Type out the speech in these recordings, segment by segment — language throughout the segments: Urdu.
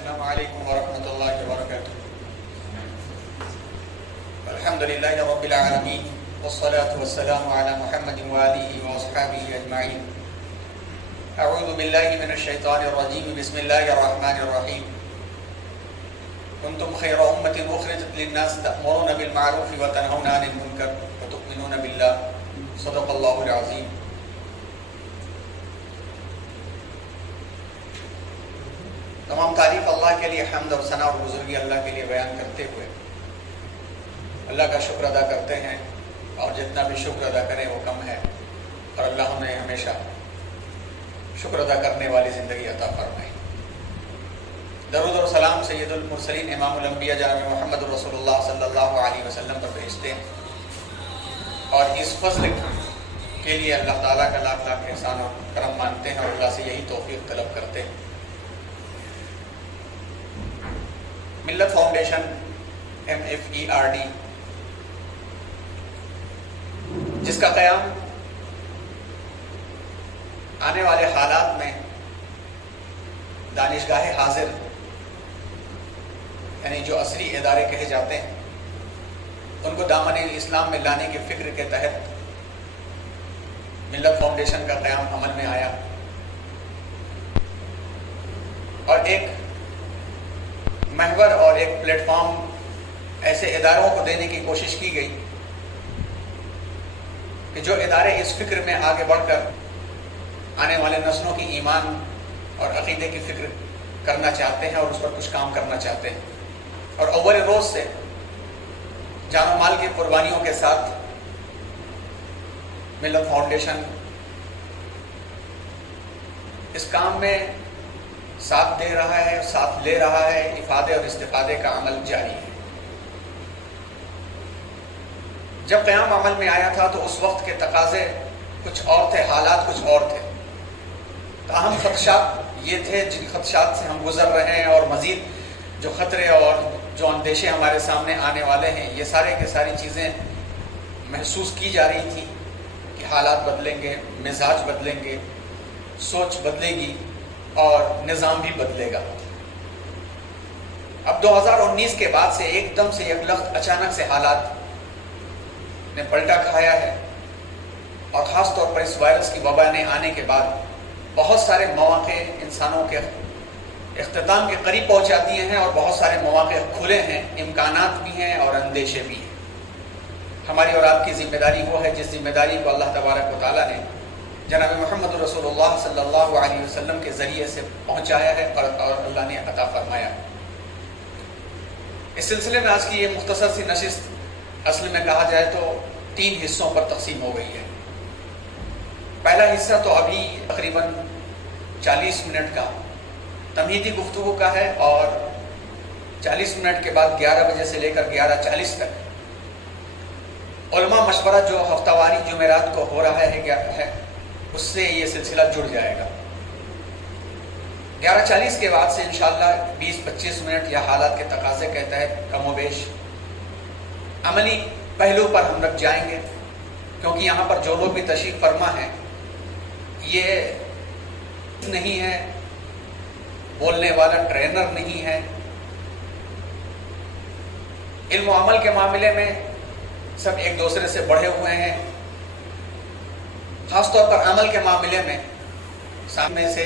السلام علیکم ورحمۃ اللہ وبرکاتہ. الحمد للہ رب العالمین والصلاة والسلام علی محمد وآلہ واصحابہ اجمعین. اعوذ باللہ من الشیطان الرجیم. بسم اللہ الرحمن الرحیم. کنتم خیر امۃ اخرجت للناس تأمرون بالمعروف وتنہون عن المنکر وتؤمنون باللہ. صدق اللہ العظیم. تمام تعریف اللہ کے لیے، حمد اور ثنا اور بزرگی اللہ کے لیے بیان کرتے ہوئے اللہ کا شکر ادا کرتے ہیں، اور جتنا بھی شکر ادا کریں وہ کم ہے، اور اللہ ہمیں ہمیشہ شکر ادا کرنے والی زندگی عطا فرمائے. درود اور سلام سید المرسلین امام الانبیاء جناب محمد رسول اللہ صلی اللہ علیہ وسلم پر بھیجتے ہیں، اور اس فضل کے لیے اللہ تعالیٰ کا لاکھ لاکھ احسان اور کرم مانتے ہیں، اور اللہ سے یہی توفیق طلب کرتے ہیں. ملت فاؤنڈیشن MFERD، جس کا قیام آنے والے حالات میں دانشگاہ حاضر یعنی جو عصری ادارے کہے جاتے ہیں ان کو دامن اسلام میں لانے کی فکر کے تحت ملت فاؤنڈیشن کا قیام عمل میں آیا، اور ایک محور اور ایک پلیٹ فارم ایسے اداروں کو دینے کی کوشش کی گئی کہ جو ادارے اس فکر میں آگے بڑھ کر آنے والے نسلوں کی ایمان اور عقیدے کی فکر کرنا چاہتے ہیں اور اس پر کچھ کام کرنا چاہتے ہیں، اور اول روز سے جان و مال کی قربانیوں کے ساتھ ملت فاؤنڈیشن اس کام میں ساتھ دے رہا ہے، ساتھ لے رہا ہے. افادے اور استفادے کا عمل جاری ہے. جب قیام عمل میں آیا تھا تو اس وقت کے تقاضے کچھ اور تھے، حالات کچھ اور تھے. تاہم خدشات یہ تھے جن خدشات سے ہم گزر رہے ہیں، اور مزید جو خطرے اور جو اندیشے ہمارے سامنے آنے والے ہیں، یہ سارے کے ساری چیزیں محسوس کی جا رہی تھی کہ حالات بدلیں گے، مزاج بدلیں گے، سوچ بدلے گی اور نظام بھی بدلے گا. اب 2019 کے بعد سے ایک دم سے یکلخت اچانک سے حالات نے پلٹا کھایا ہے، اور خاص طور پر اس وائرس کی وبا نے آنے کے بعد بہت سارے مواقع انسانوں کے اختتام کے قریب پہنچا دیے ہیں، اور بہت سارے مواقع کھلے ہیں، امکانات بھی ہیں اور اندیشے بھی ہیں. ہماری اور آپ کی ذمہ داری وہ ہے جس ذمہ داری کو اللہ تبارک و تعالیٰ نے جناب محمد رسول اللہ صلی اللہ علیہ وسلم کے ذریعے سے پہنچایا ہے اور اللہ نے عطا فرمایا. اس سلسلے میں آج کی یہ مختصر سی نشست اصل میں کہا جائے تو 3 حصوں پر تقسیم ہو گئی ہے. پہلا حصہ تو ابھی تقریباً 40 منٹ کا تمہیدی گفتگو کا ہے، اور 40 منٹ کے بعد 11 بجے سے لے کر 11:40 تک علماء مشورہ جو ہفتہ واری جمعرات کو ہو رہا ہے اس سے یہ سلسلہ جڑ جائے گا. 11:40 کے بعد سے انشاءاللہ 20-25 منٹ یا حالات کے تقاضے کے تحت کم و بیش عملی پہلو پر ہم رکھ جائیں گے، کیونکہ یہاں پر جو لوگ بھی تشریف فرما ہیں یہ نہیں ہے، بولنے والا ٹرینر نہیں ہے. علم و عمل کے معاملے میں سب ایک دوسرے سے بڑھے ہوئے ہیں. خاص طور پر عمل کے معاملے میں سامنے سے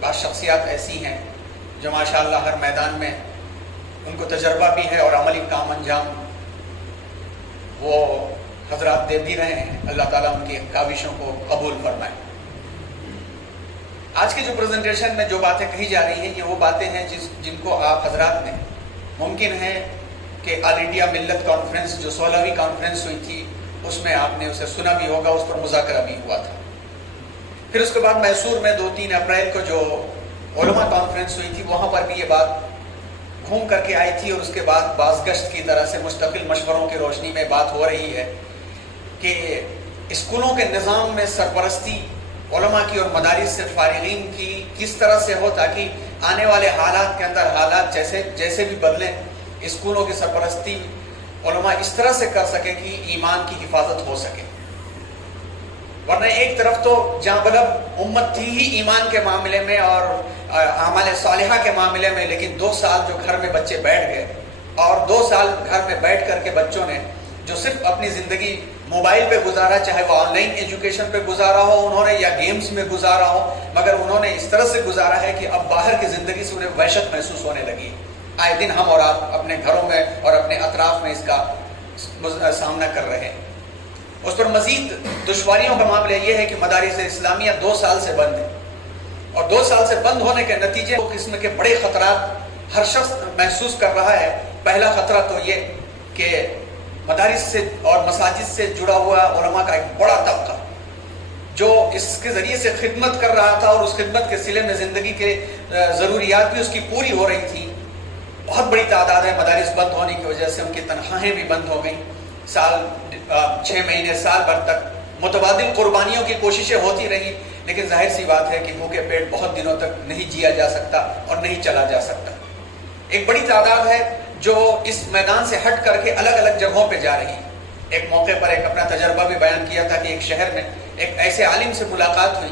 بعض شخصیات ایسی ہیں جو ماشاءاللہ ہر میدان میں ان کو تجربہ بھی ہے، اور عملی کام انجام وہ حضرات دے بھی رہے ہیں. اللہ تعالیٰ ان کی کاوشوں کو قبول فرمائے. آج کی جو پریزنٹیشن میں جو باتیں کہی جا رہی ہیں یہ وہ باتیں ہیں جن کو آپ حضرات نے ممکن ہے کہ آل انڈیا ملت کانفرنس جو 16ویں کانفرنس ہوئی تھی اس میں آپ نے اسے سنا بھی ہوگا، اس پر مذاکرہ بھی ہوا تھا. پھر اس کے بعد میسور میں 2-3 اپریل کو جو علماء کانفرنس ہوئی تھی وہاں پر بھی یہ بات گھوم کر کے آئی تھی، اور اس کے بعد بازگشت کی طرح سے مستقل مشوروں کی روشنی میں بات ہو رہی ہے کہ اسکولوں کے نظام میں سرپرستی علماء کی اور مدارس سے فارغین کی کس طرح سے ہو، تاکہ آنے والے حالات کے اندر حالات جیسے بھی بدلیں اسکولوں کی سرپرستی علماء اس طرح سے کر سکیں کہ ایمان کی حفاظت ہو سکے. ورنہ ایک طرف تو جہاں بلب امت تھی ہی ایمان کے معاملے میں اور اعمال صالحہ کے معاملے میں، لیکن 2 سال جو گھر میں بچے بیٹھ گئے، اور 2 سال گھر میں بیٹھ کر کے بچوں نے جو صرف اپنی زندگی موبائل پہ گزارا، چاہے وہ آن لائن ایجوکیشن پہ گزارا ہو انہوں نے یا گیمز میں گزارا ہو، مگر انہوں نے اس طرح سے گزارا ہے کہ اب باہر کی زندگی سے انہیں وحشت محسوس ہونے لگی۔ آئے دن ہم اور آپ اپنے گھروں میں اور اپنے اطراف میں اس کا سامنا کر رہے ہیں۔ اس پر مزید دشواریوں کا معاملہ یہ ہے کہ مدارس اسلامیہ 2 سال سے بند ہے، اور 2 سال سے بند ہونے کے نتیجے قسم کے بڑے خطرات ہر شخص محسوس کر رہا ہے۔ پہلا خطرہ تو یہ کہ مدارس سے اور مساجد سے جڑا ہوا علماء کا ایک بڑا طبقہ جو اس کے ذریعے سے خدمت کر رہا تھا، اور اس خدمت کے صلے میں زندگی کے ضروریات بھی اس کی پوری ہو رہی تھی، بہت بڑی تعداد ہے۔ مدارس بند ہونے کی وجہ سے ان کی تنخواہیں بھی بند ہو گئیں، 6 مہینے سال بھر تک متبادل قربانیوں کی کوششیں ہوتی رہی، لیکن ظاہر سی بات ہے کہ بھوکے پیٹ بہت دنوں تک نہیں جیا جا سکتا اور نہیں چلا جا سکتا۔ ایک بڑی تعداد ہے جو اس میدان سے ہٹ کر کے الگ الگ جگہوں پہ جا رہی ہے۔ ایک موقع پر ایک اپنا تجربہ بھی بیان کیا تھا کہ ایک شہر میں ایک ایسے عالم سے ملاقات ہوئی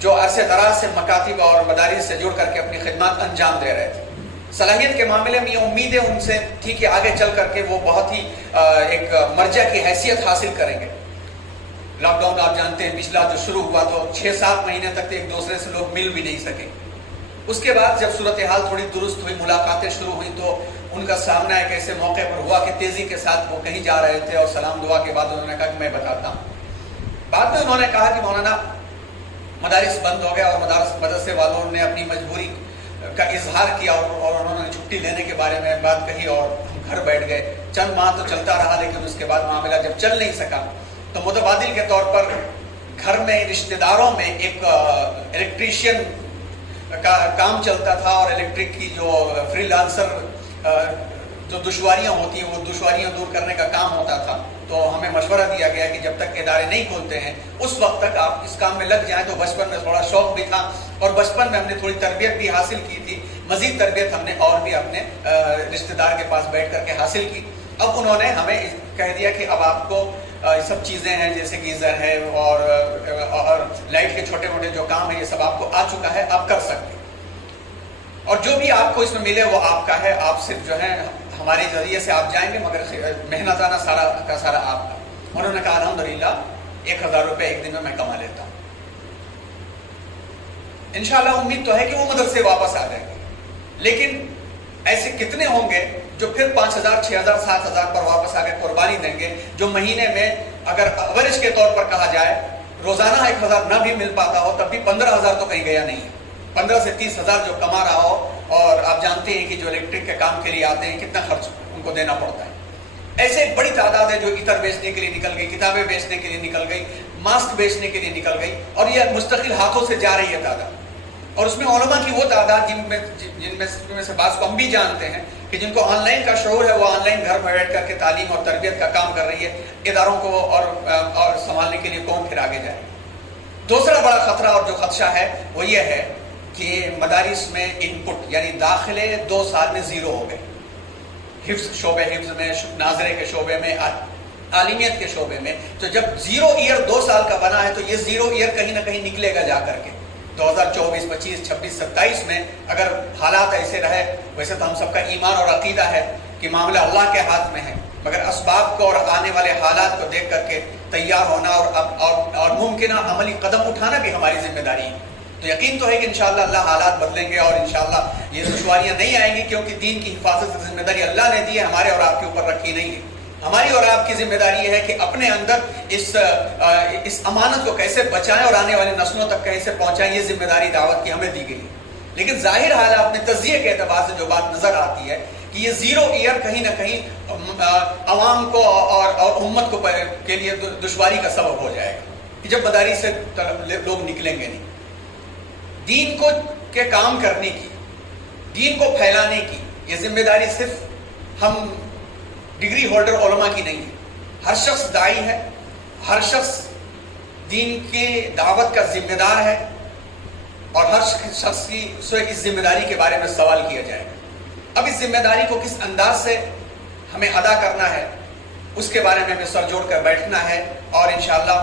جو عرصے دراز سے مکاتب اور مدارس سے جڑ کر کے اپنی خدمات انجام دے رہے تھے۔ صلاحیت کے معاملے میں یہ امیدیں ان سے تھی کہ آگے چل کر کے وہ بہت ہی ایک مرجع کی حیثیت حاصل کریں گے۔ لاک ڈاؤن آپ جانتے ہیں پچھلا جو شروع ہوا تو 6-7 مہینے تک ایک دوسرے سے لوگ مل بھی نہیں سکے۔ اس کے بعد جب صورتحال تھوڑی درست ہوئی، ملاقاتیں شروع ہوئیں، تو ان کا سامنا ایک ایسے موقع پر ہوا کہ تیزی کے ساتھ وہ کہیں جا رہے تھے، اور سلام دعا کے بعد انہوں نے کہا کہ میں بتاتا ہوں۔ بعد میں انہوں نے کہا کہ مولانا مدارس بند ہو گیا، اور مدرسے والوں نے اپنی مجبوری کا اظہار کیا، اور انہوں نے چھٹی لینے کے بارے میں بات کہی، اور ہم گھر بیٹھ گئے۔ چند ماہ تو چلتا رہا، لیکن اس کے بعد معاملہ جب چل نہیں سکا تو متبادل کے طور پر گھر میں رشتہ داروں میں ایک الیکٹریشین کا کام چلتا تھا، اور الیکٹرک کی جو فری لانسر جو دشواریاں ہوتی ہیں وہ دشواریاں دور کرنے کا کام ہوتا تھا۔ تو ہمیں مشورہ دیا گیا کہ جب تک ادارے نہیں کھولتے ہیں اس وقت تک آپ اس کام میں لگ جائیں۔ تو بچپن میں تھوڑا شوق بھی تھا، اور بچپن میں ہم نے تھوڑی تربیت بھی حاصل کی تھی، مزید تربیت ہم نے اور بھی اپنے رشتہ دار کے پاس بیٹھ کر کے حاصل کی۔ اب انہوں نے ہمیں کہہ دیا کہ اب آپ کو یہ سب چیزیں ہیں جیسے گیزر ہے اور لائٹ کے چھوٹے موٹے جو کام ہے یہ سب آپ کو آ چکا ہے، آپ کر سکتے ہیں، اور جو بھی آپ کو اس میں ملے وہ آپ کا ہے، آپ صرف جو ہے ہمارے ذریعے سے آپ جائیں گے، مگر محنتانہ سارا کا سارا آپ کا۔ انہوں نے کہا الحمدللہ 1000 روپے ایک دن میں کما لیتا ہوں۔ انشاءاللہ امید تو ہے کہ وہ مدرسے واپس آ جائیں گے، لیکن ایسے کتنے ہوں گے جو پھر 5000 6000 7000 پر واپس آ کے قربانی دیں گے، جو مہینے میں اگر ایوریج کے طور پر کہا جائے روزانہ 1000 نہ بھی مل پاتا ہو تب بھی 15000 تو کہیں گیا نہیں ہے، 15 سے 30,000 جو کما رہا ہو۔ اور آپ جانتے ہیں کہ جو الیکٹرک کے کام کے لیے آتے ہیں کتنا خرچ ان کو دینا پڑتا ہے۔ ایسے ایک بڑی تعداد ہے جو عطر بیچنے کے لیے نکل گئی، کتابیں بیچنے کے لیے نکل گئی، ماسک بیچنے کے لیے نکل گئی، اور یہ مستقل ہاتھوں سے جا رہی ہے تعداد۔ اور اس میں علماء کی وہ تعداد جن میں سے بعض کو ہم بھی جانتے ہیں کہ جن کو آن لائن کا شعور ہے، وہ آن لائن گھر میں بیٹھ کر کے تعلیم اور تربیت کا کام کر رہی ہے۔ اداروں کو اور سنبھالنے کے لیے کون پھر آگے جائے۔ دوسرا بڑا خطرہ اور جو خدشہ ہے وہ یہ ہے کہ مدارس میں ان پٹ یعنی داخلے 2 سال میں زیرو ہو گئے، شعبے حفظ میں، ناظرے کے شعبے میں، عالمیت کے شعبے میں۔ تو جب 0 ایئر 2 سال کا بنا ہے تو یہ 0 ایئر کہیں نہ کہیں نکلے گا جا کر کے 2024 25 26 27 میں اگر حالات ایسے رہے۔ ویسے تو ہم سب کا ایمان اور عقیدہ ہے کہ معاملہ اللہ کے ہاتھ میں ہے، مگر اسباب کو اور آنے والے حالات کو دیکھ کر کے تیار ہونا اور ممکنہ عملی قدم اٹھانا بھی ہماری ذمہ داری ہے۔ تو یقین تو ہے کہ انشاءاللہ اللہ حالات بدلیں گے، اور انشاءاللہ یہ دشواریاں نہیں آئیں گی، کیونکہ دین کی حفاظت کی ذمہ داری اللہ نے دی ہے، ہمارے اور آپ کے اوپر رکھی نہیں ہے۔ ہماری اور آپ کی ذمہ داری یہ ہے کہ اپنے اندر اس امانت کو کیسے بچائیں اور آنے والی نسلوں تک کیسے پہنچائیں، یہ ذمہ داری دعوت کی ہمیں دی گئی ہے۔ لیکن ظاہر حالات میں تجزیے کے اعتبار سے جو بات نظر آتی ہے کہ یہ 0 ایئر کہیں نہ کہیں عوام کو اور امت کو کے لیے دشواری کا سبب ہو جائے گا کہ جب مدارس سے لوگ نکلیں گے نہیں۔ دین کو کے کام کرنے کی، دین کو پھیلانے کی یہ ذمہ داری صرف ہم ڈگری ہولڈر علماء کی نہیں ہے۔ ہر شخص داعی ہے، ہر شخص دین کی دعوت کا ذمہ دار ہے، اور ہر شخص کی سے اس ذمہ داری کے بارے میں سوال کیا جائے گا۔ اب اس ذمہ داری کو کس انداز سے ہمیں ادا کرنا ہے اس کے بارے میں ہمیں سر جوڑ کر بیٹھنا ہے، اور انشاءاللہ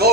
2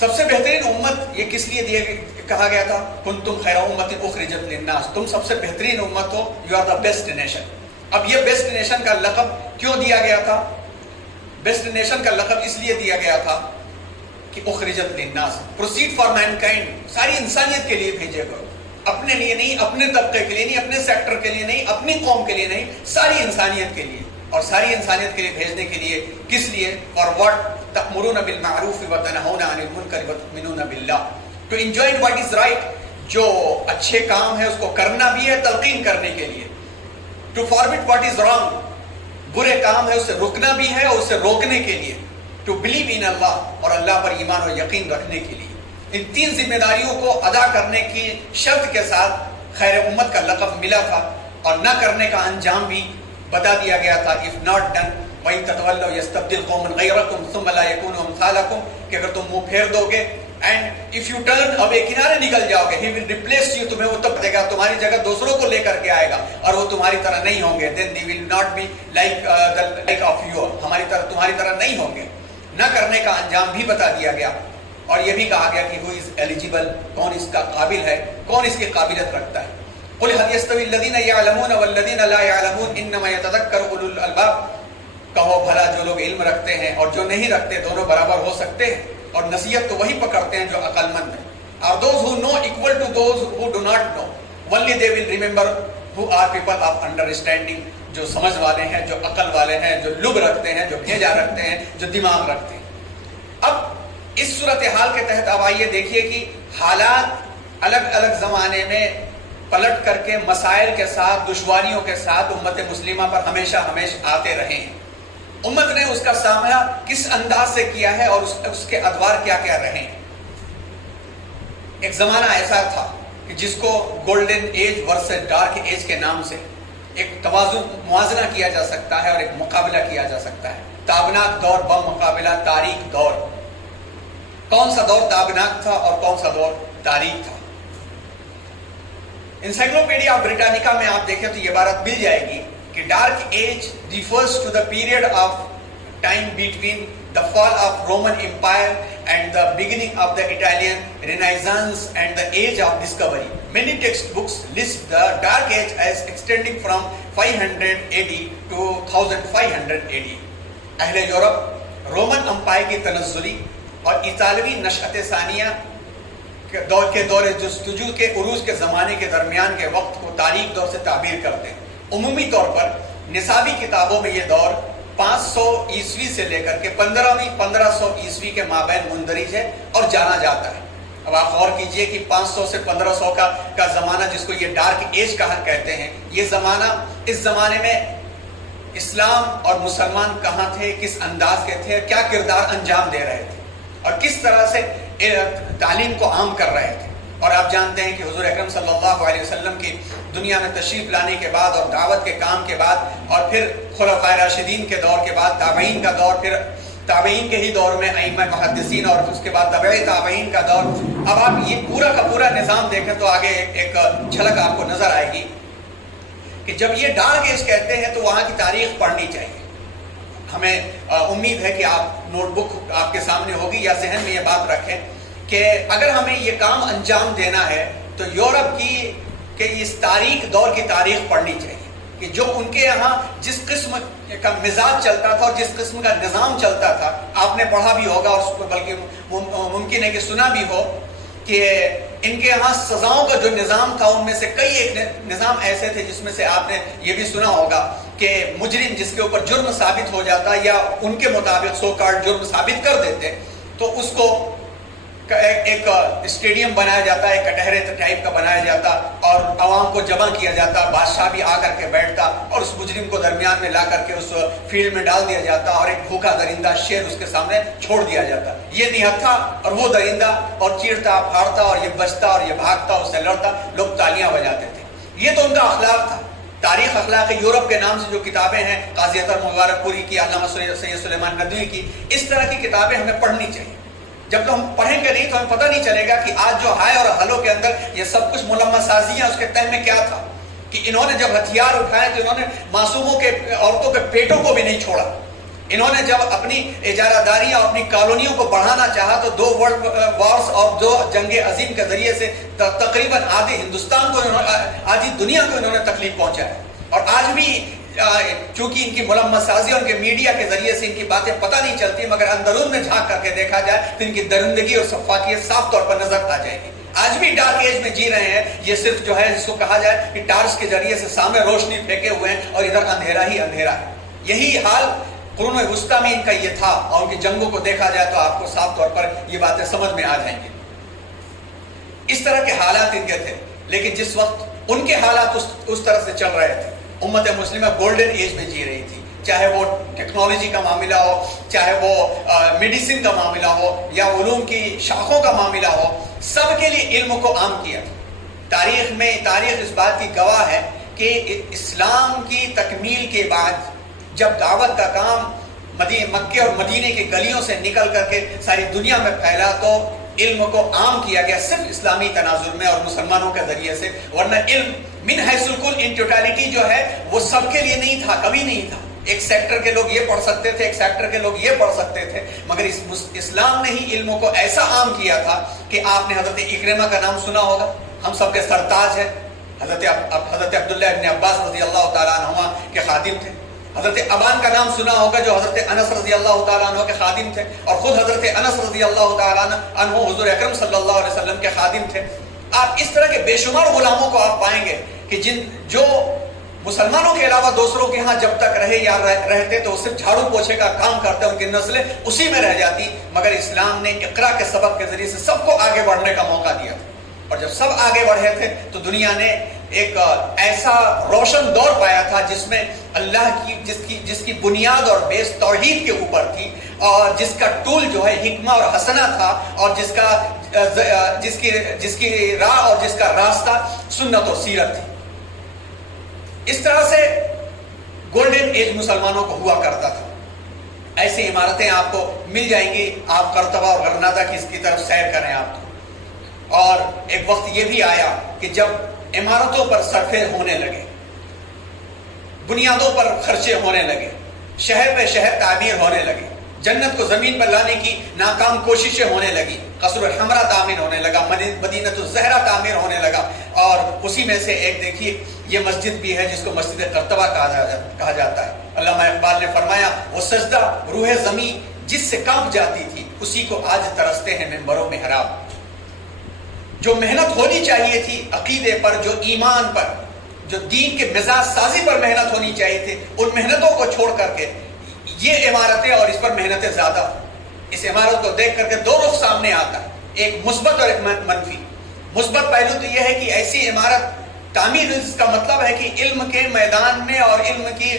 سب سے بہترین امت یہ کس لیے کہا گیا تھا؟ کنتم خیر امت اخرجت للناس، تم سب سے بہترین امت ہو، you are the best nation. اب یہ بیسٹ نیشن کا لقب کیوں دیا گیا تھا؟ بیسٹ نیشن کا لقب اس لیے دیا گیا تھا کہ اخرجت للناس، پروسیڈ فار مینکائنڈ، ساری انسانیت کے لیے بھیجے گئے، اپنے لیے نہیں، اپنے طبقے کے لیے نہیں، اپنے سیکٹر کے لیے نہیں، اپنی قوم کے لیے نہیں، ساری انسانیت کے لیے۔ اور ساری انسانیت کے لیے بھیجنے کے لیے کس لیے؟ For what? تأمرون بالمعروف وتنہون عن المنکر وتؤمنون باللہ، to enjoy what is right, جو اچھے کام ہے اس کو کرنا بھی ہے، تلقین کرنے کے لیے، ٹو فاربٹ واٹ از رانگ، برے کام ہے اسے رکنا بھی ہے اور اسے روکنے کے لیے، ٹو بلیو ان اللہ، اور اللہ پر ایمان و یقین رکھنے کے لیے۔ ان تین ذمہ داریوں کو ادا کرنے کی شرط کے ساتھ خیر امت کا لقب ملا تھا، اور نہ کرنے کا انجام بھی بتا دیا گیا تھا۔ if not done وَإِن تَتَوَلَّوْا يَسْتَبْدِلْ قَوْمًا غَيْرَكُمْ ثُمَّ لَا يَكُونُوا أَمْثَالَكُمْ، کہ اگر تم منہ پھیر دو گے and if you turn away، کنارے نکل جاؤ گے، he will replace you، تمہیں وہ تب دے گا، تمہاری جگہ دوسروں کو لے کر کے آئے گا، اور وہ تمہاری طرح نہیں ہوں گے، then they will not be like of you، ہماری طرح تمہاری طرح نہیں ہوں گے۔ نہ کرنے کا انجام بھی بتا دیا گیا، اور یہ بھی کہا گیا کہ who is eligible، کون اس کا قابل ہے، کون اس کی قابلیت رکھتا ہے۔ قل هل يستوي الذين يعلمون والذين لا يعلمون انما يتذكر اولو الالباب، کہو بھلا جو لوگ علم رکھتے ہیں اور جو نہیں رکھتے دونوں برابر ہو سکتے ہیں، اور نصیحت تو وہی پکڑتے ہیں جو عقل مند ہیں۔ Are those who know equal to those who do not know؟ Only they will remember who are people of understanding، جو سمجھ والے ہیں، جو عقل والے ہیں، جو لب رکھتے ہیں، جو بھیجا رکھتے ہیں، جو دماغ رکھتے ہیں۔ اب اس صورتحال کے تحت اب آئیے دیکھیے کہ حالات الگ الگ زمانے میں پلٹ کر کے مسائل کے ساتھ، دشواریوں کے ساتھ امت مسلمہ پر ہمیشہ آتے رہے ہیں۔ امت نے اس کا سامنا کس انداز سے کیا ہے اور اس کے ادوار کیا کیا رہے ہیں۔ ایک زمانہ ایسا تھا کہ جس کو golden age versus dark age کے نام سے ایک موازنہ کیا جا سکتا ہے اور ایک مقابلہ کیا جا سکتا ہے۔ تابناک دور بمقابلہ تاریک دور، کون سا دور تابناک تھا اور کون سا دور تاریک تھا؟ انسائکلوپیڈیا بریٹانیکا میں آپ دیکھیں تو یہ عبارت مل جائے گی کہ dark age refers to the period of time between the fall of Roman empire and the beginning of the Italian renaissance and the age of discovery. Many textbooks list the dark age as extending from 500 AD to 1500 AD۔ اہل یورپ رومن امپائر کی تنزلی اور اطالوی نشأت ثانیہ کے دور جستجو کے عروج کے زمانے کے درمیان کے وقت کو تاریک دور سے تعبیر کرتے ہیں۔ عمومی طور پر نصابی کتابوں میں یہ دور 500 عیسوی سے لے کر کے 1500 عیسوی کے مابین مندرج ہے اور جانا جاتا ہے۔ اب آپ غور کیجئے کہ 500 سے 1500 کا زمانہ جس کو یہ ڈارک ایج کہتے ہیں، یہ زمانہ، اس زمانے میں اسلام اور مسلمان کہاں تھے، کس انداز کے تھے، کیا کردار انجام دے رہے تھے اور کس طرح سے تعلیم کو عام کر رہے تھے۔ اور آپ جانتے ہیں کہ حضور اکرم صلی اللہ علیہ وسلم کی دنیا میں تشریف لانے کے بعد اور دعوت کے کام کے بعد اور پھر خلفائے راشدین کے دور کے بعد تابعین کا دور، پھر تابعین کے ہی دور میں ائمہ محدثین اور اس کے بعد تبع تابعین کا دور۔ اب آپ یہ پورا کا پورا نظام دیکھیں تو آگے ایک جھلک آپ کو نظر آئے گی کہ جب یہ ڈارک ایج کہتے ہیں تو وہاں کی تاریخ پڑھنی چاہیے۔ ہمیں امید ہے کہ آپ نوٹ بک آپ کے سامنے ہوگی یا ذہن میں یہ بات رکھیں کہ اگر ہمیں یہ کام انجام دینا ہے تو یورپ کی کہ اس تاریخ دور کی تاریخ پڑھنی چاہیے کہ جو ان کے یہاں جس قسم کا مزاج چلتا تھا اور جس قسم کا نظام چلتا تھا، آپ نے پڑھا بھی ہوگا اور بلکہ ممکن ہے کہ سنا بھی ہو کہ ان کے یہاں سزاؤں کا جو نظام تھا ان میں سے کئی ایک نظام ایسے تھے جس میں سے آپ نے یہ بھی سنا ہوگا کہ مجرم جس کے اوپر جرم ثابت ہو جاتا یا ان کے مطابق سو کارڈ جرم ثابت کر دیتے تو اس کو ایک اسٹیڈیم بنایا جاتا، ایک کٹہرے ٹائپ کا بنایا جاتا اور عوام کو جمع کیا جاتا، بادشاہ بھی آ کر کے بیٹھتا اور اس مجرم کو درمیان میں لا کر کے اس فیلڈ میں ڈال دیا جاتا اور ایک بھوکا درندہ شیر اس کے سامنے چھوڑ دیا جاتا۔ یہ نہتھا اور وہ درندہ اور چیرتا پھاڑتا اور یہ بچتا اور یہ بھاگتا، اس سے لڑتا، لوگ تالیاں بجاتے تھے۔ یہ تو ان کا اخلاق تھا۔ تاریخ اخلاق یورپ کے نام سے جو کتابیں ہیں، قاضی اطہر مبارک پوری کی، علامہ سید سلیمان ندوی کی، اس طرح کی کتابیں ہمیں پڑھنی چاہیے۔ جب تو ہم پڑھیں گے نہیں تو ہمیں پتہ نہیں چلے گا کہ آج جو ہائے اور ہلو کے اندر یہ سب کچھ ملمہ سازی ہے، اس کے تہ میں کیا تھا کہ انہوں نے جب ہتھیار اٹھائے تو انہوں نے معصوموں کے، عورتوں کے پیٹوں کو بھی نہیں چھوڑا، انہوں نے جب اپنی اجارہ داریاں اور اپنی کالونیوں کو بڑھانا چاہا تو 2 ورلڈ وارز اور 2 جنگ عظیم کے ذریعے سے تقریباً آدھی ہندوستان کو آدھی دنیا کو انہوں نے تکلیف پہنچایا. اور آج بھی چونکہ ان کی ملمت سازی اور ان کے میڈیا کے ذریعے سے ان کی باتیں پتہ نہیں چلتی، مگر اندرون میں جھانک کر کے دیکھا جائے تو ان کی درندگی اور شفافیت صاف طور پر نظر آ جائے گی. آج بھی ڈارک ایج میں جی رہے ہیں. یہ صرف جو ہے جس کو کہا جائے کہ ٹارچ کے ذریعے سے سامنے روشنی پھینکے ہوئے ہیں اور ادھر اندھیرا ہی اندھیرا ہے. یہی حال قرون وسطیٰ میں ان کا یہ تھا، اور ان کی جنگوں کو دیکھا جائے تو آپ کو صاف طور پر یہ باتیں سمجھ میں آ جائیں گی. اس طرح کے حالات ان کے تھے. لیکن جس وقت ان کے حالات اس طرح سے چل رہے تھے، امت مسلمہ گولڈن ایج میں جی رہی تھی. چاہے وہ ٹیکنالوجی کا معاملہ ہو، چاہے وہ میڈیسن کا معاملہ ہو، یا علوم کی شاخوں کا معاملہ ہو، سب کے لیے علم کو عام کیا. تاریخ اس بات کی گواہ ہے کہ اسلام کی تکمیل کے بعد جب دعوت کا کام مکے اور مدینے کی گلیوں سے نکل کر کے ساری دنیا میں پھیلا تو علم کو عام کیا گیا، صرف اسلامی تناظر میں اور مسلمانوں کے ذریعے سے. ورنہ علم من حیث الکل ان ٹوٹالٹی جو ہے وہ سب کے لیے نہیں تھا، کبھی نہیں تھا. ایک سیکٹر کے لوگ یہ پڑھ سکتے تھے، ایک سیکٹر کے لوگ یہ پڑھ سکتے تھے، مگر اسلام نے ہی علموں کو ایسا عام کیا تھا کہ آپ نے حضرت اکرمہ کا نام سنا ہوگا، ہم سب کے سرتاج ہے. حضرت عبداللہ ابن عباس رضی اللہ تعالیٰ عنہما کے خادم تھے. حضرت ابان کا نام سنا ہوگا جو حضرت انس رضی اللہ تعالیٰ عنہ کے خادم تھے، اور خود حضرت انس رضی اللہ تعالیٰ عنہ حضور اکرم صلی اللہ علیہ وسلم کے خادم تھے. آپ اس طرح کے بے شمار غلاموں کو آپ پائیں گے کہ جو مسلمانوں کے علاوہ دوسروں کے ہاں جب تک رہے یا رہتے تو صرف جھاڑو پوچھے کا کام کرتے، ان کی نسلیں اسی میں رہ جاتی. مگر اسلام نے اقرا کے سبق کے ذریعے سے سب کو آگے بڑھنے کا موقع دیا، اور جب سب آگے بڑھے تھے تو دنیا نے ایک ایسا روشن دور پایا تھا جس میں اللہ کی جس کی بنیاد اور بیس توحید کے اوپر تھی، اور جس کا ٹول جو ہے حکمہ اور حسنہ تھا، اور جس کی راہ اور جس کا راستہ سنت اور سیرت تھی. اس طرح سے گولڈن ایج مسلمانوں کو ہوا کرتا تھا. ایسی عمارتیں آپ کو مل جائیں گی. آپ کرتبہ اور غرناطہ کی اس کی طرف سیر کریں آپ تو. اور ایک وقت یہ بھی آیا کہ جب عمارتوں پر صرفے ہونے لگے، بنیادوں پر خرچے ہونے لگے، شہر پہ شہر تعمیر ہونے لگے، جنت کو زمین پر لانے کی ناکام کوششیں ہونے لگی، قصر الحمرہ تعمیر ہونے لگا، مدینہ الزہرہ تعمیر ہونے لگا. اور اسی میں سے ایک دیکھیے یہ مسجد بھی ہے جس کو مسجد کرتبہ کہا جاتا ہے. علامہ اقبال نے فرمایا وہ سجدہ روح زمین جس سے کانپ جاتی تھی اسی کو آج ترستے ہیں منبروں میں محراب. جو محنت ہونی چاہیے تھی عقیدے پر، جو ایمان پر، جو دین کے مزاج سازی پر محنت ہونی چاہیے تھی، ان محنتوں کو چھوڑ کر کے یہ عمارتیں اور اس پر محنتیں زیادہ. اس عمارت کو دیکھ کر کے دو رخ سامنے آتا ہے، ایک مثبت اور ایک منفی. مثبت پہلو تو یہ ہے کہ ایسی عمارت تعمیر اس کا مطلب ہے کہ علم کے میدان میں اور علم کے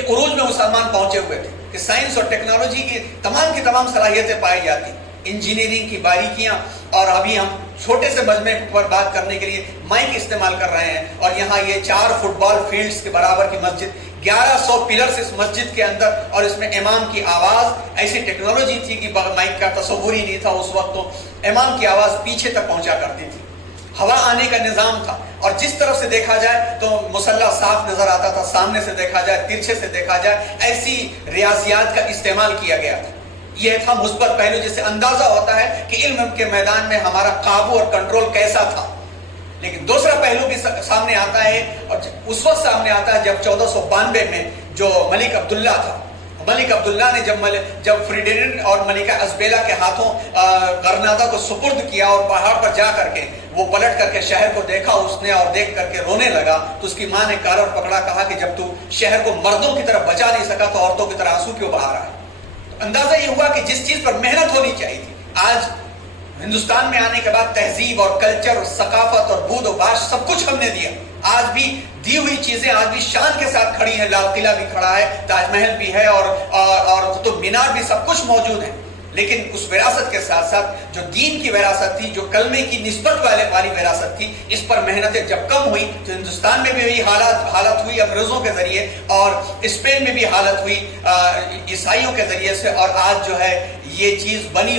عروج میں مسلمان پہنچے ہوئے تھے، کہ سائنس اور ٹیکنالوجی کی تمام صلاحیتیں پائی جاتی، انجینئرنگ کی باریکیاں. اور ابھی ہم چھوٹے سے مجمع پر بات کرنے کے لیے مائک استعمال کر رہے ہیں، اور یہاں یہ 4 فٹ بال فیلڈز کے برابر کی مسجد، 1100 پلرز اس مسجد کے اندر، اور اس میں امام کی آواز ایسی ٹیکنالوجی تھی کہ مائک کا تصور ہی نہیں تھا اس وقت. تو امام کی آواز پیچھے تک پہنچا کرتی تھی، ہوا آنے کا نظام تھا، اور جس طرف سے دیکھا جائے تو مصلی صاف نظر آتا تھا، سامنے سے دیکھا جائے، ترچھے سے دیکھا جائے، ایسی ریاضیات کا استعمال کیا گیا تھا. یہ تھا مثبت پہلو، جس سے اندازہ ہوتا ہے کہ علم کے میدان میں ہمارا قابو اور کنٹرول کیسا تھا. لیکن دوسرا پہلو بھی سامنے آتا ہے، اور اس وقت سامنے آتا ہے جب 1492 میں جو ملک عبداللہ تھا، ملک عبداللہ نے جب فریڈینڈ اور ملکہ ازبیلا کے ہاتھوں غرناطہ کو سپرد کیا، اور پہاڑ پر جا کر کے وہ پلٹ کر کے شہر کو دیکھا اس نے، اور دیکھ کر کے رونے لگا. تو اس کی ماں نے کالر پکڑا، کہا کہ جب تو شہر کو مردوں کی طرف بچا نہیں سکا تو عورتوں کی طرح آنسو کیوں بہا رہا ہے. اندازہ یہ ہوا کہ جس چیز پر محنت ہونی چاہیے تھی، آج ہندوستان میں آنے کے بعد تہذیب اور کلچر اور ثقافت اور بود و باش سب کچھ ہم نے دیا. آج بھی دی ہوئی چیزیں آج بھی شان کے ساتھ کھڑی ہیں. لال قلعہ بھی کھڑا ہے، تاج محل بھی ہے، اور قطب مینار بھی، سب کچھ موجود ہے. لیکن اس وراثت کے ساتھ ساتھ جو دین کی وراثت تھی، جو کلمے کی نسبت والی وراثت تھی، اس پر محنتیں جب کم ہوئی تو ہندوستان میں بھی وہی حالت ہوئی انگریزوں کے ذریعے، اور اسپین میں بھی حالت ہوئی عیسائیوں کے ذریعے سے. اور آج جو ہے یہ چیز بنی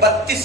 32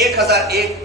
1001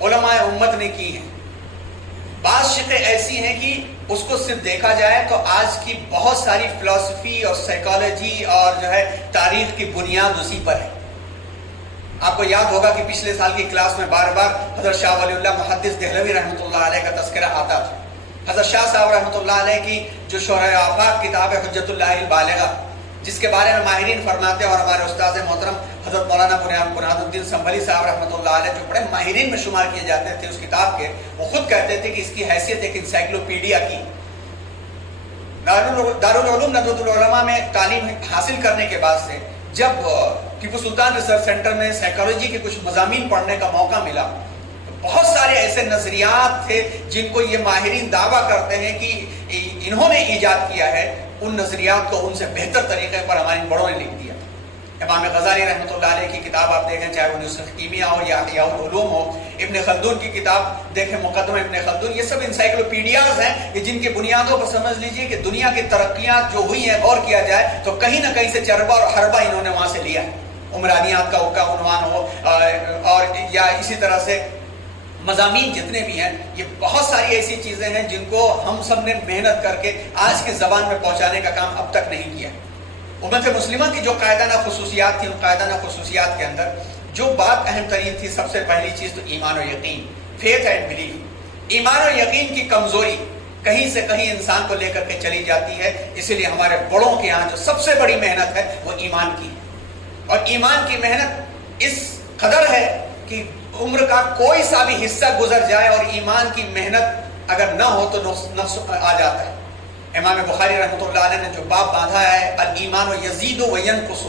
علماء امت نے کی ہیں. بعض شقیں ایسی ہیں کہ اس کو صرف دیکھا جائے تو آج کی بہت ساری فلسفی اور سائیکالوجی اور جو ہے تاریخ کی بنیاد اسی پر ہے. آپ کو یاد ہوگا کہ پچھلے سال کی کلاس میں بار بار حضرت شاہ ولی اللہ محدث دہلوی رحمۃ اللہ علیہ کا تذکرہ آتا تھا. حضرت شاہ صاحب رحمۃ اللہ علیہ کی جو شرح آفاق کتاب ہے حجت اللہ البالغہ، جس کے بارے میں ماہرین فرماتے ہیں، اور ہمارے استاد محترم حضرت مولانا برہان الدین سنبھلی صاحب رحمۃ اللہ علیہ جو بڑے ماہرین میں شمار کیے جاتے تھے اس کتاب کے، وہ خود کہتے تھے کہ اس کی حیثیت ایک انسائکلوپیڈیا کی. دارالعلوم ندوۃ العلماء میں تعلیم حاصل کرنے کے بعد سے جب ٹیپو سلطان ریسرچ سینٹر میں سائیکالوجی کے کچھ مضامین پڑھنے کا موقع ملا، بہت سارے ایسے نظریات تھے جن کو یہ ماہرین دعویٰ کرتے ہیں کہ انہوں نے ایجاد کیا ہے. ان نظریات کو ان سے بہتر طریقے پر ہمارے بڑوں نے لکھ دیا. امام غزالی رحمۃ اللہ علیہ کی کتاب آپ دیکھیں، چاہے وہ نصف کیمیا ہو یا احیاء العلوم ہو، ابن خلدون کی کتاب دیکھیں مقدمہ ابن خلدون، یہ سب انسائکلوپیڈیاز ہیں کہ جن کی بنیادوں پر سمجھ لیجئے کہ دنیا کی ترقیات جو ہوئی ہیں غور کیا جائے تو کہیں نہ کہیں سے چربہ اور حربہ انہوں نے وہاں سے لیا ہے. عمرانیات کا عنوان ہو اور یا اسی طرح سے مضامین جتنے بھی ہیں، یہ بہت ساری ایسی چیزیں ہیں جن کو ہم سب نے محنت کر کے آج کی زبان میں پہنچانے کا کام اب تک نہیں کیا. امت مسلمہ کی جو قائدانہ خصوصیات تھیں، ان قائدانہ خصوصیات کے اندر جو بات اہم ترین تھی، سب سے پہلی چیز تو ایمان و یقین، فیتھ اینڈ بلیف. ایمان و یقین کی کمزوری کہیں سے کہیں انسان کو لے کر کے چلی جاتی ہے. اسی لیے ہمارے بڑوں کے یہاں جو سب سے بڑی محنت ہے وہ ایمان کی، اور ایمان کی محنت اس قدر ہے کہ عمر کا کوئی سا بھی حصہ گزر جائے اور ایمان کی محنت اگر نہ ہو تو نقص آ جاتا ہے. امام بخاری رحمۃ اللہ علیہ نے جو باب باندھا ہے الایمان یزید و ینقص،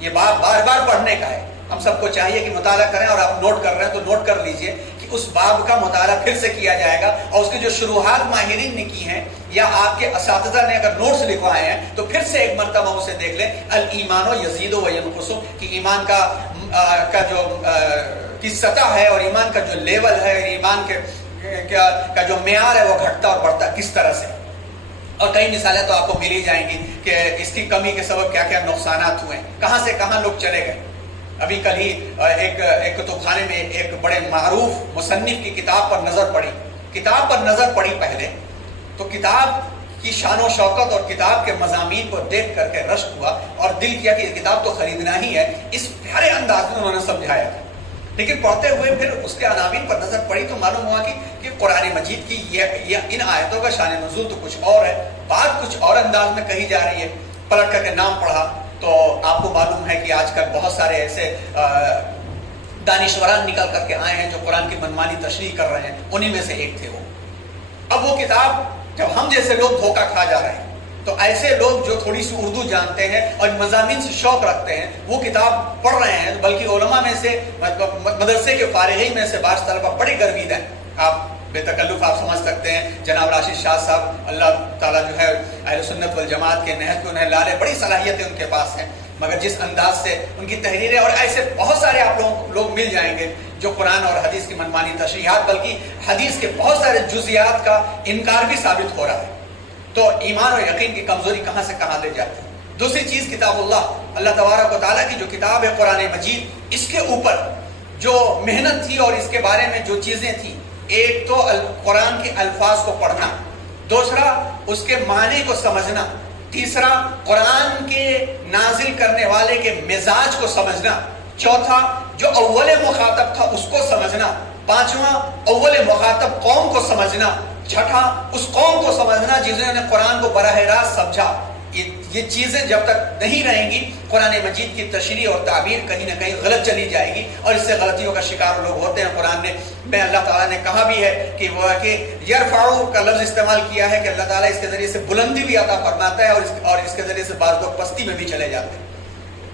یہ باب بار بار پڑھنے کا ہے. ہم سب کو چاہیے کہ مطالعہ کریں، اور آپ نوٹ کر رہے ہیں تو نوٹ کر لیجئے کہ اس باب کا مطالعہ پھر سے کیا جائے گا، اور اس کی جو شروحات ماہرین نے کی ہیں یا آپ کے اساتذہ نے اگر نوٹس لکھوائے ہیں تو پھر سے ایک مرتبہ اسے دیکھ لیں. الایمان یزید و ینقص، کہ ایمان کا جو کی سطح ہے اور ایمان کا جو لیول ہے، ایمان کا جو معیار ہے وہ گھٹتا اور بڑھتا کس طرح سے. اور کئی مثالیں تو آپ کو مل ہی جائیں گی کہ اس کی کمی کے سبب کیا کیا نقصانات ہوئے، کہاں سے کہاں لوگ چلے گئے. ابھی کل ہی ایک کتب خانے میں ایک بڑے معروف مصنف کی کتاب پر نظر پڑی پہلے تو کتاب کی شان و شوکت اور کتاب کے مضامین کو دیکھ کر کے رشک ہوا اور دل کیا کہ یہ کتاب تو خریدنا ہی ہے. اس پیارے انداز میں انہوں نے سمجھایا تھا، لیکن پڑھتے ہوئے پھر اس کے عناوین پر نظر پڑی تو معلوم ہوا کہ قرآن مجید کی یہ ان آیتوں کا شان نزول تو کچھ اور ہے، بات کچھ اور انداز میں کہی جا رہی ہے. پلٹ کر کے نام پڑھا تو آپ کو معلوم ہے کہ آج کل بہت سارے ایسے دانشوران نکل کر کے آئے ہیں جو قرآن کی منمانی تشریح کر رہے ہیں، انہی میں سے ایک تھے وہ. اب وہ کتاب جب ہم جیسے لوگ دھوکہ کھا جا رہے ہیں تو ایسے لوگ جو تھوڑی سی اردو جانتے ہیں اور مضامین سے شوق رکھتے ہیں وہ کتاب پڑھ رہے ہیں، بلکہ علماء میں سے مدرسے کے فارغین میں سے بعض طلبہ بڑے گرویدہ ہیں. آپ بے تکلف آپ سمجھ سکتے ہیں جناب راشد شاہ صاحب، اللہ تعالیٰ جو ہے اہل سنت والجماعت کے نہج کو انہیں لالے، بڑی صلاحیتیں ان کے پاس ہیں، مگر جس انداز سے ان کی تحریریں، اور ایسے بہت سارے آپ لوگ مل جائیں گے جو قرآن اور حدیث کی منمانی تشریحات بلکہ حدیث کے بہت سارے جزیات کا انکار بھی ثابت ہو رہا ہے. تو ایمان و یقین کی کمزوری کہاں سے کہاں لے جاتی ہے. دوسری چیز کتاب اللہ تبارک و تعالیٰ کی جو کتاب ہے قرآن مجید، اس کے اوپر جو محنت تھی اور اس کے بارے میں جو چیزیں تھیں، ایک تو قرآن کے الفاظ کو پڑھنا، دوسرا اس کے معنی کو سمجھنا، تیسرا قرآن کے نازل کرنے والے کے مزاج کو سمجھنا، چوتھا جو اول مخاطب تھا اس کو سمجھنا، پانچواں اول مخاطب قوم کو سمجھنا، چھٹا اس قوم کو سمجھنا جنہوں نے قرآن کو براہ راست سمجھا. یہ چیزیں جب تک نہیں رہیں گی قرآن مجید کی تشریح اور تعبیر کہیں نہ کہیں غلط چلی جائے گی، اور اس سے غلطیوں کا شکار لوگ ہوتے ہیں. قرآن میں اللہ تعالیٰ نے کہا بھی ہے کہ وہ کہ یرفعو کا لفظ استعمال کیا ہے کہ اللہ تعالیٰ اس کے ذریعے سے بلندی بھی عطا فرماتا ہے اور اس کے ذریعے سے بعض لوگ پستی میں بھی چلے جاتے ہیں.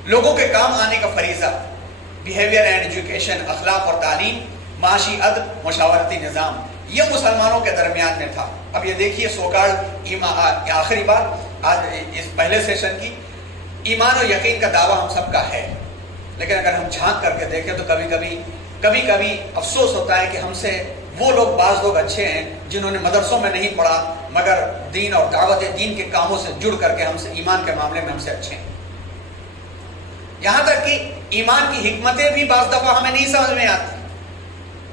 لوگوں کے کام آنے کا فریضہ، بیہیویئر اینڈ ایجوکیشن، اخلاق اور تعلیم، معاشی عدل، مشاورتی نظام، یہ مسلمانوں کے درمیان میں تھا. اب یہ دیکھیے سوکال آخری بات آج اس پہلے سیشن کی، ایمان و یقین کا دعویٰ ہم سب کا ہے، لیکن اگر ہم جھانک کر کے دیکھیں تو کبھی کبھی افسوس ہوتا ہے کہ ہم سے وہ بعض لوگ اچھے ہیں جنہوں نے مدرسوں میں نہیں پڑھا مگر دین اور دعوت دین کے کاموں سے جڑ کر کے ہم سے ایمان کے معاملے میں ہم سے اچھے ہیں. یہاں تک کہ ایمان کی حکمتیں بھی بعض دفعہ ہمیں نہیں سمجھ میں آتی.